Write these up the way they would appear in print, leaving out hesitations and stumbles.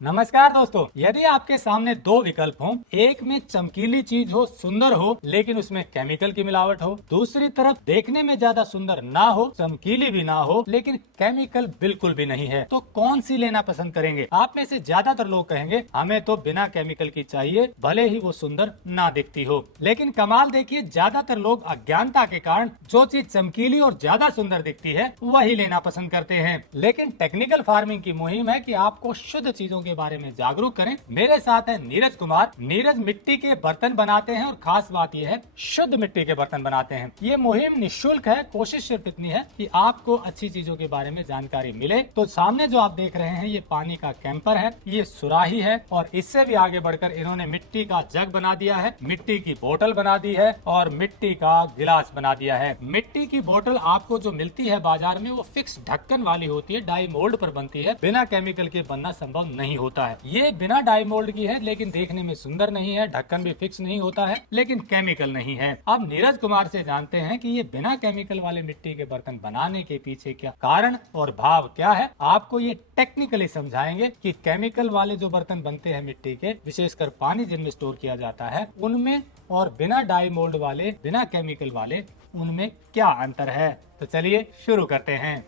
नमस्कार दोस्तों, यदि आपके सामने दो विकल्प हों, एक में चमकीली चीज हो, सुंदर हो, लेकिन उसमें केमिकल की मिलावट हो, दूसरी तरफ देखने में ज्यादा सुंदर ना हो, चमकीली भी ना हो, लेकिन केमिकल बिल्कुल भी नहीं है, तो कौन सी लेना पसंद करेंगे? आप में से ज्यादातर लोग कहेंगे हमें तो बिना केमिकल की चाहिए, भले ही वो सुंदर ना दिखती हो। लेकिन कमाल देखिए, ज्यादातर लोग अज्ञानता के कारण जो चीज चमकीली और ज्यादा सुंदर दिखती है वही लेना पसंद करते हैं। लेकिन टेक्निकल फार्मिंग की मुहिम है कि आपको शुद्ध चीजों के बारे में जागरूक करें। मेरे साथ है नीरज कुमार। नीरज मिट्टी के बर्तन बनाते हैं और खास बात यह है शुद्ध मिट्टी के बर्तन बनाते हैं। ये मुहिम निःशुल्क है। कोशिश सिर्फ इतनी है कि आपको अच्छी चीजों के बारे में जानकारी मिले। तो सामने जो आप देख रहे हैं ये पानी का कैंपर है, ये सुराही है और इससे भी आगे बढ़कर इन्होंने मिट्टी का जग बना दिया है, मिट्टी की बोतल बना दी है और मिट्टी का गिलास बना दिया है। मिट्टी की बोतल आपको जो मिलती है बाजार में वो फिक्स ढक्कन वाली होती है, डाई मोल्ड पर बनती है, बिना केमिकल के बनना संभव नहीं होता है। ये बिना डाई मोल्ड की है, लेकिन देखने में सुंदर नहीं है, ढक्कन भी फिक्स नहीं होता है, लेकिन केमिकल नहीं है। अब नीरज कुमार से जानते हैं कि ये बिना केमिकल वाले मिट्टी के बर्तन बनाने के पीछे क्या कारण और भाव क्या है। आपको ये टेक्निकली समझाएंगे कि केमिकल वाले जो बर्तन बनते हैं मिट्टी के, विशेषकर पानी जिनमें स्टोर किया जाता है उनमें, और बिना डाई मोल्ड वाले, बिना केमिकल वाले, उनमें क्या अंतर है। तो चलिए शुरू करते हैं।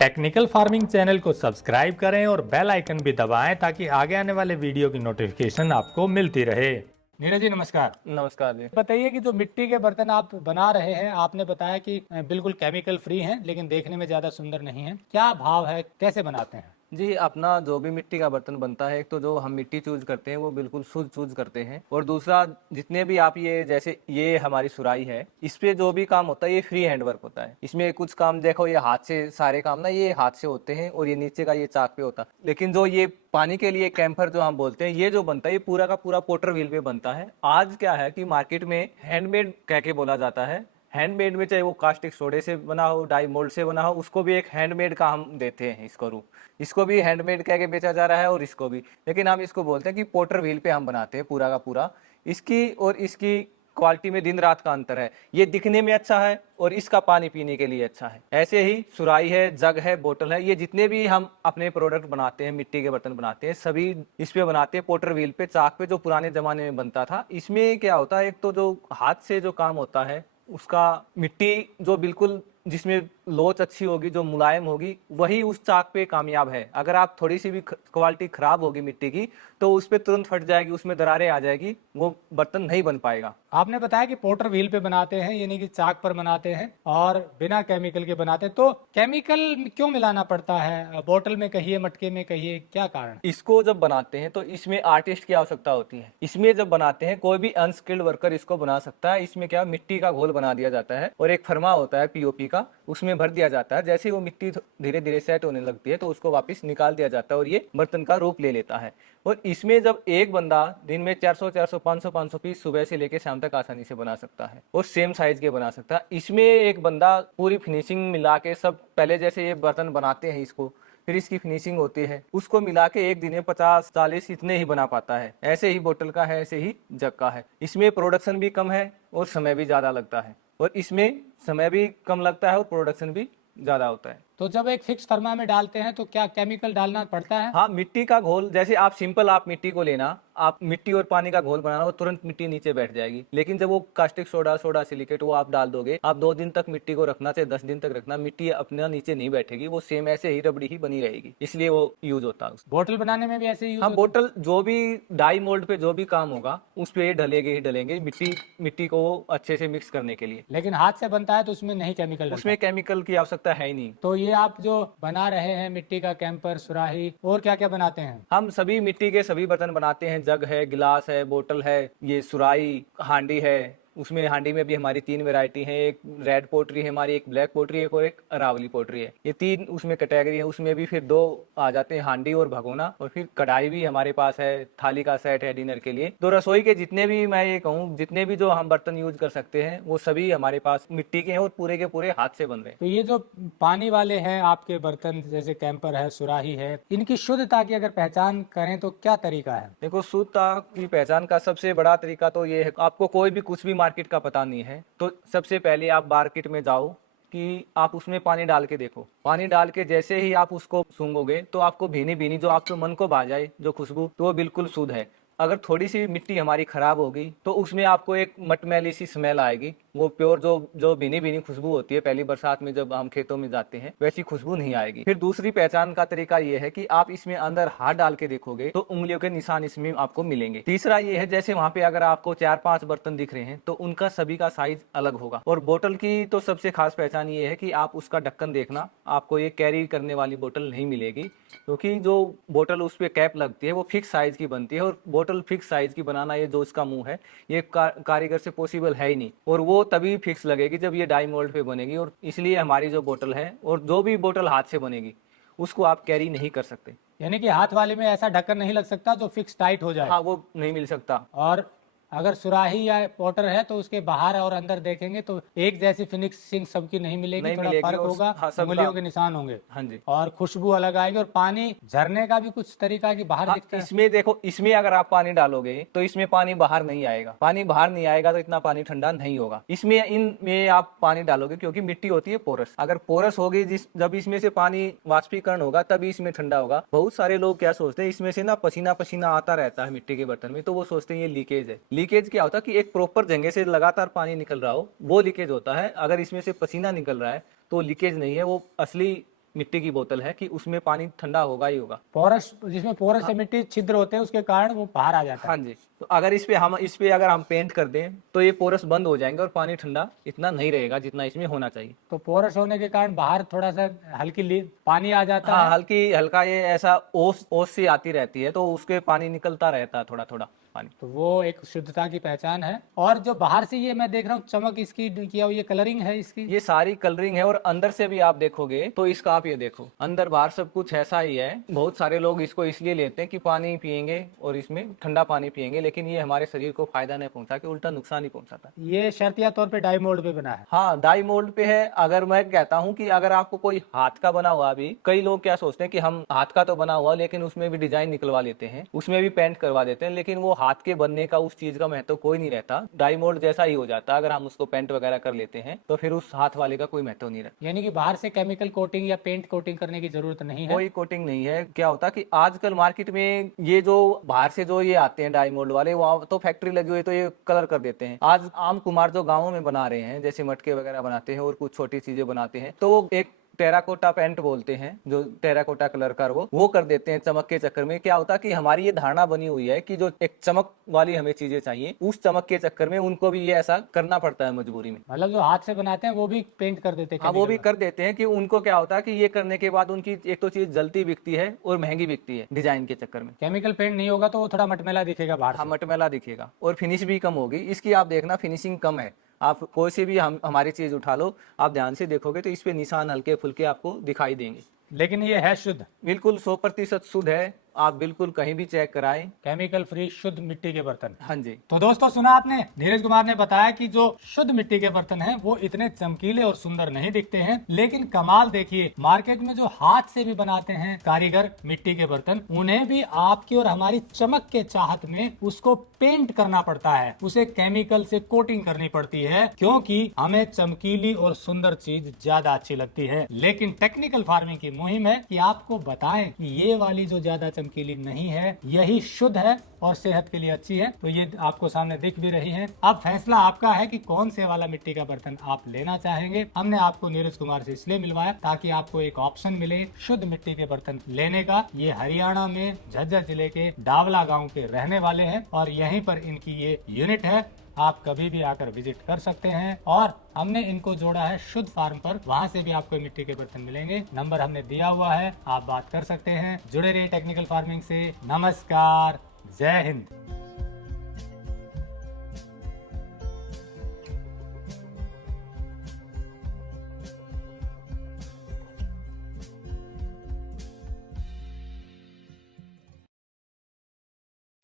टेक्निकल फार्मिंग चैनल को सब्सक्राइब करें और बेल आइकन भी दबाएं ताकि आगे आने वाले वीडियो की नोटिफिकेशन आपको मिलती रहे। नीरज जी नमस्कार। नमस्कार जी। बताइए कि जो मिट्टी के बर्तन आप बना रहे हैं, आपने बताया कि बिल्कुल केमिकल फ्री हैं, लेकिन देखने में ज्यादा सुंदर नहीं है, क्या भाव है, कैसे बनाते हैं? जी, अपना जो भी मिट्टी का बर्तन बनता है, एक तो जो हम मिट्टी चूज़ करते हैं वो बिल्कुल शुद्ध चूज़ करते हैं, और दूसरा जितने भी आप ये जैसे ये हमारी सुराही है, इस पे जो भी काम होता है ये फ्री हैंड वर्क होता है। इसमें कुछ काम देखो, ये हाथ से सारे काम ना ये हाथ से होते हैं, और ये नीचे का ये चाक पे होता है। लेकिन जो ये पानी के लिए कैंपर जो हम बोलते हैं, ये जो बनता है ये पूरा का पूरा पोटर व्हील पे बनता है। आज क्या है कि मार्केट में हैंडमेड कह के बोला जाता है। हैंडमेड में चाहे वो कास्टिक सोडे से बना हो, डाई मोल्ड से बना हो, उसको भी एक हैंडमेड का हम देते हैं इसको रूप। इसको भी हैंडमेड कह के बेचा जा रहा है और इसको भी, लेकिन हम इसको बोलते हैं कि पोटर व्हील पे हम बनाते हैं पूरा का पूरा। इसकी और इसकी क्वालिटी में दिन रात का अंतर है। ये दिखने में अच्छा है और इसका पानी पीने के लिए अच्छा है। ऐसे ही सुराही है, जग है, बोतल है, ये जितने भी हम अपने प्रोडक्ट बनाते हैं, मिट्टी के बर्तन बनाते हैं, सभी इस पे बनाते हैं, पोटर व्हील पे, चाक पे, जो पुराने जमाने में बनता था। इसमें क्या होता है, एक तो जो हाथ से जो काम होता है उसका, मिट्टी जो बिल्कुल जिसमें लोच अच्छी होगी, जो मुलायम होगी, वही उस चाक पे कामयाब है। अगर आप थोड़ी सी भी क्वालिटी खराब होगी मिट्टी की तो उस पे तुरंत फट जाएगी, उसमें दरारें आ जाएगी, वो बर्तन नहीं बन पाएगा। आपने बताया कि पोटर व्हील पे बनाते हैं, यानी कि चाक पर बनाते हैं और बिना केमिकल के बनाते हैं, तो केमिकल क्यों मिलाना पड़ता है? बोतल में कहिए, मटके में कहिए, क्या कारण? इसको जब बनाते हैं तो इसमें आर्टिस्ट की आवश्यकता होती है। इसमें जब बनाते हैं कोई भी अनस्किल्ड वर्कर इसको बना सकता है। इसमें क्या, मिट्टी का घोल बना दिया जाता है और एक फरमा होता है पीओपी का, उसमें भर दिया जाता है। जैसे ही वो मिट्टी धीरे धीरे सेट होने लगती है तो उसको वापस निकाल दिया जाता है और ये बर्तन का रूप ले लेता है। और इसमें जब एक बंदा दिन में 400 500 पीस सुबह से लेकर शाम तक आसानी से बना सकता है और सेम साइज के बना सकता है। इसमें एक बंदा पूरी फिनिशिंग मिला के, सब पहले जैसे ये बर्तन बनाते हैं इसको, फिर इसकी फिनिशिंग होती है, उसको मिला के एक दिन में 50 40 इतने ही बना पाता है। ऐसे ही बोतल का है, ऐसे ही जग का है। इसमें प्रोडक्शन भी कम है और समय भी ज़्यादा लगता है, और इसमें समय भी कम लगता है और प्रोडक्शन भी ज़्यादा होता है। तो जब एक फिक्स फर्मा में डालते हैं तो क्या केमिकल डालना पड़ता है? हाँ, मिट्टी का घोल, जैसे आप सिंपल आप मिट्टी को लेना, आप मिट्टी और पानी का घोल बनाना, वो तुरंत मिट्टी नीचे बैठ जाएगी। लेकिन जब वो कास्टिक सोडा, सोडा सिलिकेट वो आप डाल दोगे, आप 2 दिन तक मिट्टी को रखना, चाहे 10 दिन तक रखना, मिट्टी अपना नीचे नहीं बैठेगी, वो सेम ऐसे ही रबड़ी ही बनी रहेगी। इसलिए वो यूज होता है। बोतल बनाने में भी ऐसे ही यूज हाँ, होता है? बोतल जो भी डाई मोल्ड पे जो भी काम होगा उस पे ये डलेंगे ही डलेंगे, मिट्टी मिट्टी को अच्छे से मिक्स करने के लिए। लेकिन हाथ से बनता है तो उसमें नहीं केमिकल डलता? उसमें केमिकल की आवश्यकता है ही नहीं। तो ये आप जो बना रहे हैं मिट्टी का कैंपर, सुराही, और क्या क्या बनाते हैं? हम सभी मिट्टी के सभी बर्तन बनाते हैं। जग है, गिलास है, बोतल है, ये सुराही, हांडी है। उसमें हांडी में भी हमारी 3 वैरायटी है। एक रेड पोट्री है हमारी, एक ब्लैक पोट्री है और एक अरावली पोट्री है। ये 3 उसमें कैटेगरी है। उसमें भी फिर 2 आ जाते हैं, हांडी और भगोना, और फिर कढ़ाई भी हमारे पास है। थाली का सेट है डिनर के लिए। तो रसोई के जितने भी, मैं ये कहूँ, जितने भी जो हम बर्तन यूज कर सकते हैं वो सभी हमारे पास मिट्टी के हैं और पूरे के पूरे हाथ से बन रहे हैं। तो ये जो पानी वाले हैं आपके बर्तन, जैसे कैंपर है, सुराही है, इनकी शुद्धता की अगर पहचान करें तो क्या तरीका है? देखो, शुद्धता की पहचान का सबसे बड़ा तरीका तो ये है, आपको कोई भी कुछ भी मार्केट का पता नहीं है तो सबसे पहले आप मार्केट में जाओ, कि आप उसमें पानी डाल के देखो। पानी डाल के जैसे ही आप उसको सूंघोगे तो आपको भीनी भीनी जो आपके मन को भा जाए जो खुशबू, तो वो बिल्कुल शुद्ध है। अगर थोड़ी सी मिट्टी हमारी खराब होगी तो उसमें आपको एक मटमैली सी स्मेल आएगी। वो प्योर जो जो भीनी भीनी खुशबू होती है पहली बरसात में जब हम खेतों में जाते हैं, वैसी खुशबू नहीं आएगी। फिर दूसरी पहचान का तरीका ये है कि आप इसमें अंदर हाथ डाल के देखोगे तो उंगलियों के निशान इसमें आपको मिलेंगे। तीसरा ये है, जैसे वहाँ पे अगर आपको 4-5 बर्तन दिख रहे हैं तो उनका सभी का साइज अलग होगा। और बोतल की तो सबसे खास पहचान ये है कि आप उसका ढक्कन देखना, आपको ये कैरी करने वाली बोतल नहीं मिलेगी, क्योंकि जो बोतल उस पर कैप लगती है वो फिक्स साइज की बनती है। और बोतल फिक्स साइज की बनाना, ये जो इसका मुंह है, ये कारीगर से पॉसिबल है ही नहीं। और वो तभी फिक्स लगेगी जब ये डाई मोल्ड पे बनेगी। और इसलिए हमारी जो बोतल है, और जो भी बोतल हाथ से बनेगी, उसको आप कैरी नहीं कर सकते। यानी कि हाथ वाले में ऐसा ढक्कन नहीं लग सकता जो फिक्स टाइट हो जाए। हाँ, वो नहीं मिल सकता। और अगर सुराही या पॉटर है तो उसके बाहर और अंदर देखेंगे तो एक जैसी फिनिशिंग सबकी नहीं मिलेगी, नहीं थोड़ा मिलेगी फर्क और होगा, हाँ, सबका- उंगलियों के निशान होंगे। हाँ जी। और खुशबू अलग आएगी। और पानी झरने का भी कुछ तरीका की बाहर हाँ, दिखता है। इसमें देखो, इसमें अगर आप पानी डालोगे तो इसमें पानी बाहर नहीं आएगा। पानी बाहर नहीं आएगा तो इतना पानी ठंडा नहीं होगा। इसमें इनमें आप पानी डालोगे क्योंकि मिट्टी होती है पोरस। अगर पोरस होगी, जब इसमें से पानी वाष्पीकरण होगा तभी इसमें ठंडा होगा। बहुत सारे लोग क्या सोचते हैं, इसमें से ना पसीना पसीना आता रहता है मिट्टी के बर्तन में, तो वो सोचते हैं ये लीकेज है। लीकेज क्या होता है कि एक प्रॉपर जगह से लगातार पानी निकल रहा हो, वो लीकेज होता है। अगर इसमें से पसीना निकल रहा है तो लीकेज नहीं है, वो असली मिट्टी की बोतल है कि उसमें पानी ठंडा होगा ही होगा। पोरस, जिसमें पोरस से मिट्टी छिद्र होते हैं, उसके कारण वो बाहर आ जाता हाँ है। जी। तो अगर इस पे अगर हम पेंट कर दें तो ये पोरस बंद हो जाएंगे और पानी ठंडा इतना नहीं रहेगा जितना इसमें होना चाहिए। तो पोरस होने के कारण बाहर थोड़ा सा हल्की पानी आ जाता हाँ, है। हल्का ये ऐसा ओस ओस सी आती रहती है, तो उसके पानी निकलता रहता है थोड़ा थोड़ा पानी। तो वो एक शुद्धता की पहचान है। और जो बाहर से ये मैं देख रहा हूँ चमक इसकी किया हुई, ये कलरिंग है इसकी। ये सारी कलरिंग है। और अंदर से भी आप देखोगे तो इसका आप ये देखो, अंदर बाहर सब कुछ ऐसा ही है। बहुत सारे लोग इसको इसलिए लेते हैं कि पानी पियेंगे और इसमें ठंडा पानी पियेंगे, लेकिन ये हमारे शरीर को फायदा नहीं पहुंचा के उल्टा नुकसान ही पहुंचाता है। ये शर्तिया तौर पे डाई मोल्ड पे बना है। हाँ, डाई मोल्ड पे है। अगर मैं कहता हूँ कि अगर आपको कोई हाथ का बना हुआ, भी कई लोग क्या सोचते हैं कि हम हाथ का तो बना हुआ लेकिन उसमें भी डिजाइन निकलवा लेते हैं, उसमें भी पेंट करवा देते हैं, लेकिन वो हाथ के बनने का उस चीज का महत्व कोई नहीं रहता। डाई मोल्ड जैसा ही हो जाता है। अगर हम उसको पेंट वगैरह कर लेते हैं तो फिर उस हाथ वाले का कोई महत्व नहीं रहता। यानी कि बाहर से केमिकल कोटिंग या पेंट कोटिंग करने की जरूरत नहीं है। कोई कोटिंग नहीं है। क्या होता है कि आजकल मार्केट में ये जो बाहर से जो ये आते हैं डाई मोल्ड वाले, वो तो फैक्ट्री लगी हुई तो ये कलर कर देते हैं। आज आम कुमार जो गाँवों में बना रहे हैं, जैसे मटके वगैरह बनाते हैं और कुछ छोटी चीजें बनाते हैं, तो वो एक टेराकोटा पेंट बोलते हैं, जो टेराकोटा कलर का वो कर देते हैं चमक के चक्कर में। क्या होता है कि हमारी ये धारणा बनी हुई है कि जो एक चमक वाली हमें चीजें चाहिए, उस चमक के चक्कर में उनको भी ये ऐसा करना पड़ता है मजबूरी में। मतलब जो हाथ से बनाते हैं वो भी पेंट कर देते हैं। हाँ, वो भी कर देते हैं कि उनको क्या होता है कि ये करने के बाद उनकी एक तो चीज जल्दी बिकती है और महंगी बिकती है डिजाइन के चक्कर में। केमिकल पेंट नहीं होगा तो वो थोड़ा मटमैला दिखेगा बाहर हाँ, से। मटमैला दिखेगा और फिनिश भी कम होगी। इसकी आप देखना फिनिशिंग कम है। आप कोई सी भी हमारी चीज उठा लो, आप ध्यान से देखोगे तो इस पे निशान हल्के फुल्के आपको दिखाई देंगे। लेकिन ये है शुद्ध, बिल्कुल 100% शुद्ध है। आप बिल्कुल कहीं भी चेक कराएं। केमिकल फ्री शुद्ध मिट्टी के बर्तन। हाँ जी। तो दोस्तों सुना आपने, नीरज कुमार ने बताया कि जो शुद्ध मिट्टी के बर्तन हैं वो इतने चमकीले और सुंदर नहीं दिखते हैं, लेकिन कमाल देखिए, मार्केट में जो हाथ से भी बनाते हैं कारीगर मिट्टी के बर्तन, उन्हें भी आपकी और हमारी चमक के चाहत में उसको पेंट करना पड़ता है, उसे केमिकल से कोटिंग करनी पड़ती है, क्योंकि हमें चमकीली और सुंदर चीज ज्यादा अच्छी लगती है। लेकिन टेक्निकल फार्मिंग की मुहिम है कि आपको बताएं कि ये वाली जो ज्यादा चमकीली नहीं है, यही शुद्ध है और सेहत के लिए अच्छी है। तो ये आपको सामने दिख भी रही है। अब फैसला आपका है कि कौन से वाला मिट्टी का बर्तन आप लेना चाहेंगे। हमने आपको नीरज कुमार से इसलिए मिलवाया ताकि आपको एक ऑप्शन मिले शुद्ध मिट्टी के बर्तन लेने का। ये हरियाणा में झज्जर जिले के डावला गाँव के रहने वाले हैं और यहीं पर इनकी ये यूनिट है। आप कभी भी आकर विजिट कर सकते हैं और हमने इनको जोड़ा है शुद्ध फार्म पर, वहां से भी आपको मिट्टी के बर्तन मिलेंगे। नंबर हमने दिया हुआ है, आप बात कर सकते हैं। जुड़े रहिए टेक्निकल फार्मिंग से। नमस्कार, जय हिंद।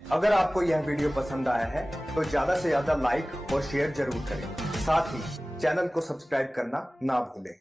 अगर आपको यह वीडियो पसंद आया है तो ज्यादा से ज्यादा लाइक और शेयर जरूर करें। साथ ही चैनल को सब्सक्राइब करना ना भूलें।